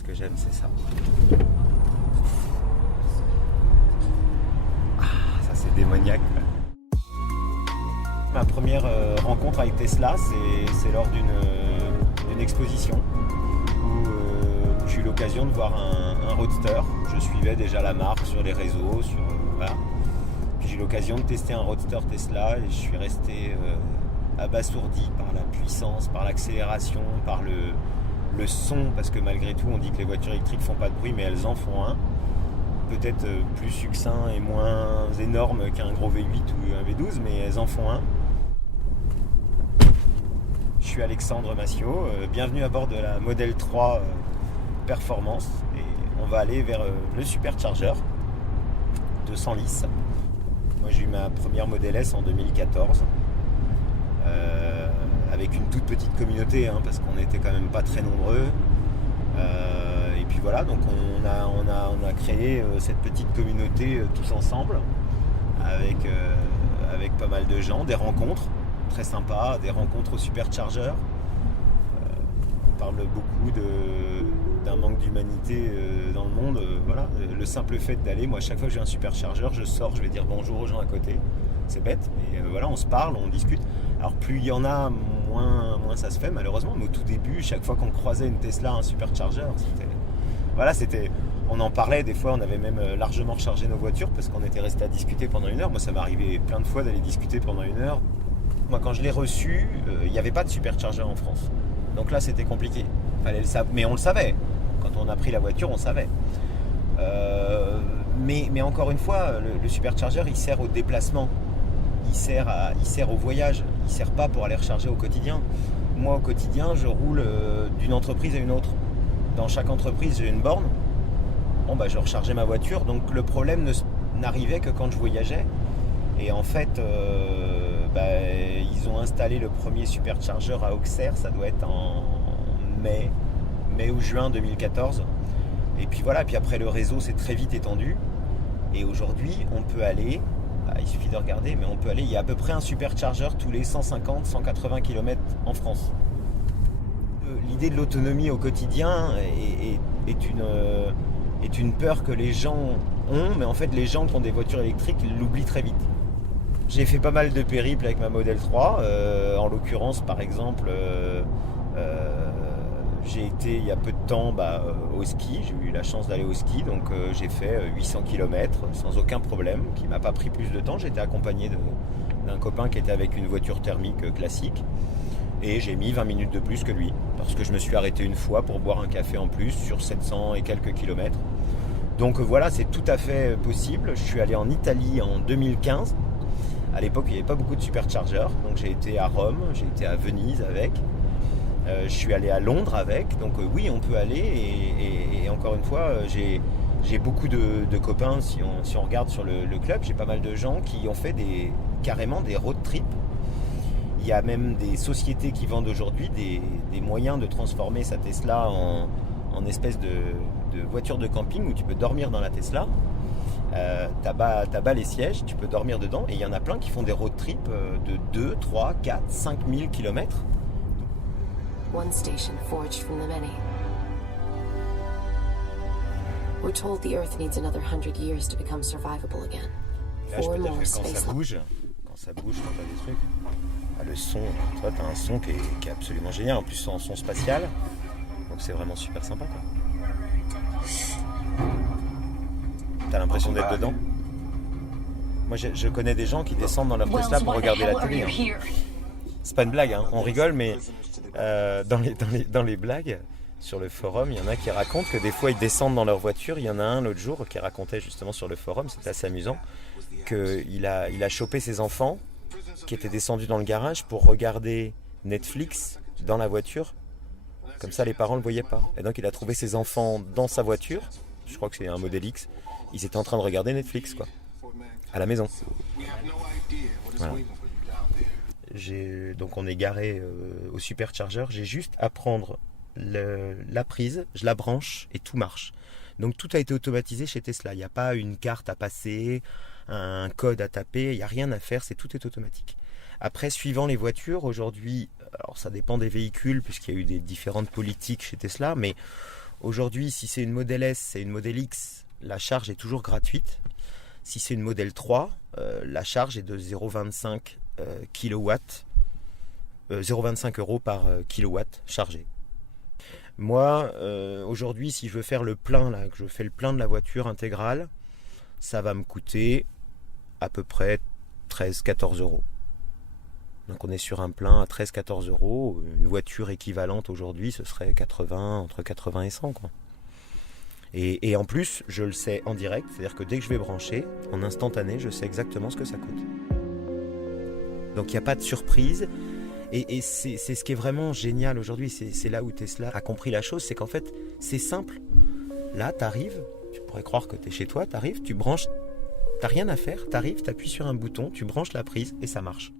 Ce que j'aime, c'est ça. Ah, ça c'est démoniaque. Ma première rencontre avec Tesla, c'est lors d'une exposition où j'ai eu l'occasion de voir un roadster. Je suivais déjà la marque sur les réseaux, voilà. Puis j'ai eu l'occasion de tester un roadster Tesla et je suis resté abasourdi par la puissance, par l'accélération, par le son, parce que malgré tout on dit que les voitures électriques font pas de bruit, mais elles en font un. Peut-être plus succinct et moins énorme qu'un gros V8 ou un V12, mais elles en font un. Je suis Alexandre Massiot, bienvenue à bord de la Model 3 Performance et on va aller vers le Supercharger 200 litres. Moi j'ai eu ma première Model S en 2014 avec une toute petite communauté parce qu'on n'était quand même pas très nombreux et puis voilà, donc on a créé cette petite communauté tous ensemble avec pas mal de gens, des rencontres très sympas, des rencontres au Supercharger. On parle beaucoup d'un manque d'humanité dans le monde. Voilà. Le simple fait d'aller, moi, chaque fois que j'ai un Supercharger, je sors, je vais dire bonjour aux gens à côté. C'est bête, mais voilà, on se parle, on discute. Alors plus il y en a, moins ça se fait malheureusement. Mais au tout début, chaque fois qu'on croisait une Tesla, un Supercharger, on en parlait, des fois on avait même largement rechargé nos voitures parce qu'on était resté à discuter pendant une heure. Moi ça m'est arrivé plein de fois d'aller discuter pendant une heure. Moi, quand je l'ai reçu, il n'y avait pas de Supercharger en France. Donc là, c'était compliqué. Mais on le savait. Quand on a pris la voiture, on savait. Mais encore une fois, le Supercharger, il sert au déplacement. Il sert au voyage. Il ne sert pas pour aller recharger au quotidien. Moi, au quotidien, je roule d'une entreprise à une autre. Dans chaque entreprise, j'ai une borne. Je rechargeais ma voiture. Donc le problème n'arrivait que quand je voyageais. Et en fait... ils ont installé le premier Supercharger à Auxerre, ça doit être en mai ou juin 2014. Et puis voilà, puis après le réseau s'est très vite étendu. Et aujourd'hui, on peut aller, il suffit de regarder, mais on peut aller, il y a à peu près un Supercharger tous les 150-180 km en France. L'idée de l'autonomie au quotidien est une peur que les gens ont, mais en fait les gens qui ont des voitures électriques, ils l'oublient très vite. J'ai fait pas mal de périples avec ma Model 3. En l'occurrence, par exemple, j'ai été il y a peu de temps au ski. J'ai eu la chance d'aller au ski, donc j'ai fait 800 km sans aucun problème, qui m'a pas pris plus de temps. J'étais accompagné d'un copain qui était avec une voiture thermique classique. Et j'ai mis 20 minutes de plus que lui, parce que je me suis arrêté une fois pour boire un café en plus sur 700 et quelques kilomètres. Donc voilà, c'est tout à fait possible. Je suis allé en Italie en 2015. À l'époque, il n'y avait pas beaucoup de Supercharger, donc j'ai été à Rome, j'ai été à Venise avec, je suis allé à Londres avec, donc oui, on peut aller, et encore une fois, j'ai beaucoup de copains, si on regarde sur le club, j'ai pas mal de gens qui ont fait carrément des road trips. Il y a même des sociétés qui vendent aujourd'hui des moyens de transformer sa Tesla en espèce de voiture de camping où tu peux dormir dans la Tesla. T'as bas les sièges, tu peux dormir dedans, et il y en a plein qui font des road trips de 2, 3, 4, 5 000 km. One station forged from the many. We're told the Earth needs another 100 years to become survivable again. Là, je peux dire que quand ça bouge, quand t'as des trucs, le son, toi t'as un son qui est absolument génial, en plus en son spatial, donc c'est vraiment super sympa quoi. T'as l'impression d'être dedans. Moi, je connais des gens qui descendent dans leur Tesla pour regarder la télé. C'est pas une blague, on rigole, mais dans les blagues, sur le forum, il y en a qui racontent que des fois, ils descendent dans leur voiture. Il y en a un l'autre jour qui racontait justement sur le forum, c'était assez amusant, qu'il a chopé ses enfants qui étaient descendus dans le garage pour regarder Netflix dans la voiture. Comme ça, les parents ne le voyaient pas. Et donc, il a trouvé ses enfants dans sa voiture. Je crois que c'est un Model X. Ils étaient en train de regarder Netflix, quoi, à la maison. Voilà. Donc on est garé au Supercharger. J'ai juste à prendre la prise, je la branche et tout marche. Donc tout a été automatisé chez Tesla. Il n'y a pas une carte à passer, un code à taper, il n'y a rien à faire, tout est automatique. Après, suivant les voitures, aujourd'hui, alors ça dépend des véhicules, puisqu'il y a eu des différentes politiques chez Tesla, mais Aujourd'hui, si c'est une Model S et une Model X, la charge est toujours gratuite. Si c'est une Model 3, la charge est de 0,25 kW, 0,25 € par kilowatt chargé. Moi, aujourd'hui, si je veux faire le plein, là, que je fais le plein de la voiture intégrale, ça va me coûter à peu près 13-14 €. Donc on est sur un plein à 13-14 €. Une voiture équivalente aujourd'hui, ce serait entre 80 et 100, quoi. Et en plus, je le sais en direct, c'est-à-dire que dès que je vais brancher, en instantané, je sais exactement ce que ça coûte. Donc il n'y a pas de surprise. Et c'est ce qui est vraiment génial aujourd'hui, c'est là où Tesla a compris la chose, c'est qu'en fait, c'est simple. Là, tu arrives, tu pourrais croire que tu es chez toi, tu arrives, tu branches, tu n'as rien à faire, tu arrives, tu appuies sur un bouton, tu branches la prise et ça marche.